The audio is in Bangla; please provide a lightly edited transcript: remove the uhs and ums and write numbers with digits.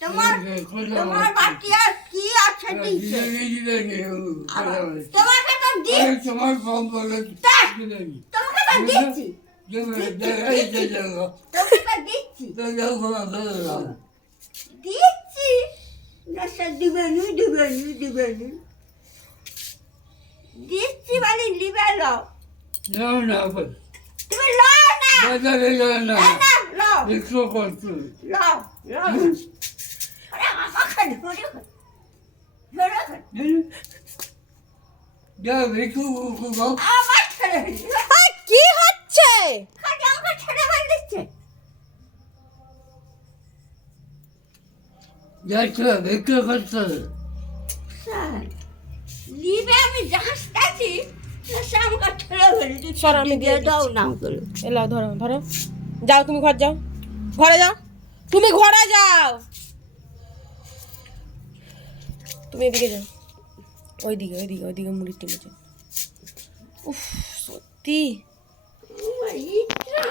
তোমার তোমার বাকি আর কি আছে দিচ্ছে তোমাকে তো দিচ্ছি তোমার কম বলে তোমাকে তো দিচ্ছি তোমাকে তো দিচ্ছি দিচ্ছি নেশা দিবেনি দিচ্ছি মানে লিবে লো তুমি লো না না লো লো আরে আমাকে ধরে আমার ছেড়ে কি হচ্ছে? খালি আমাকে ছেড়ে ফেল দিচ্ছে স্যার লিবে আমি জাহাজটাছি সে আমাকে ছেড়ে ফেল দিচ্ছে সর, আমি দিয়ে দাও না করে এলাও ধরো ধরো যাও তুমি ঘর যাও ঘরে যাও তুমি ঘরে যাও তুমি এদিকে যাও ওইদিকে মুড়ির টেনে যাও উফ সত্যি আমার ইচ্ছা